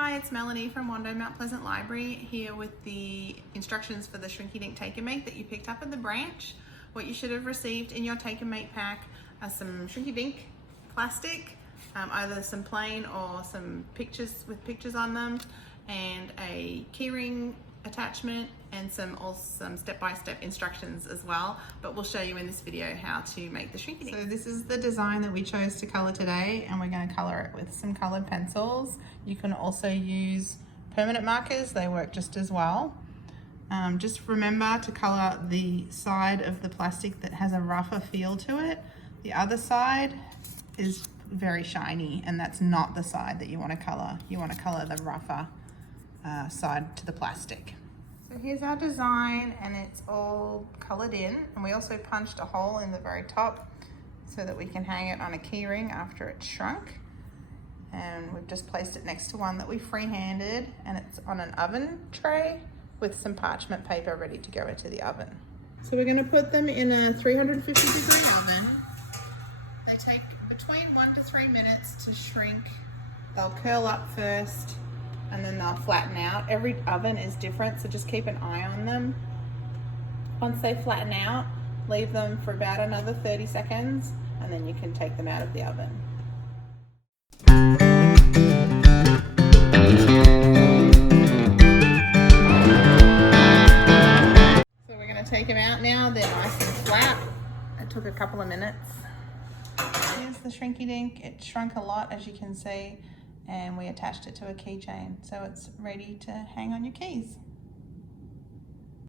Hi, it's Melanie from Wando Mt Pleasant Library here with the instructions for the Shrinkydink Take and Make that you picked up at the branch. What you should have received in your Take and Make pack are some Shrinkydink plastic, either some plain or some pictures with pictures on them, and a keyring attachment and some step-by-step instructions as well, but we'll show you in this video how to make the Shrinkydink. So this is the design that we chose to color today, and we're going to color it with some colored pencils. You can also use permanent markers, they work just as well. Just remember to color the side of the plastic that has a rougher feel to it. The other side is very shiny, and that's not the side that you want to color. You want to color the rougher side to the plastic. So here's our design, and it's all colored in, and we also punched a hole in the very top so that we can hang it on a key ring after it's shrunk. And we've just placed it next to one that we freehanded, and it's on an oven tray with some parchment paper ready to go into the oven. So we're going to put them in a 350-degree oven. They take between 1 to 3 minutes to shrink. They'll curl up first, and then they'll flatten out. Every oven is different, so just keep an eye on them. Once they flatten out, leave them for about another 30 seconds, and then you can take them out of the oven. So we're going to take them out now. They're nice and flat. It took a couple of minutes. Here's the Shrinkydink. It shrunk a lot, as you can see, and we attached it to a keychain, so it's ready to hang on your keys.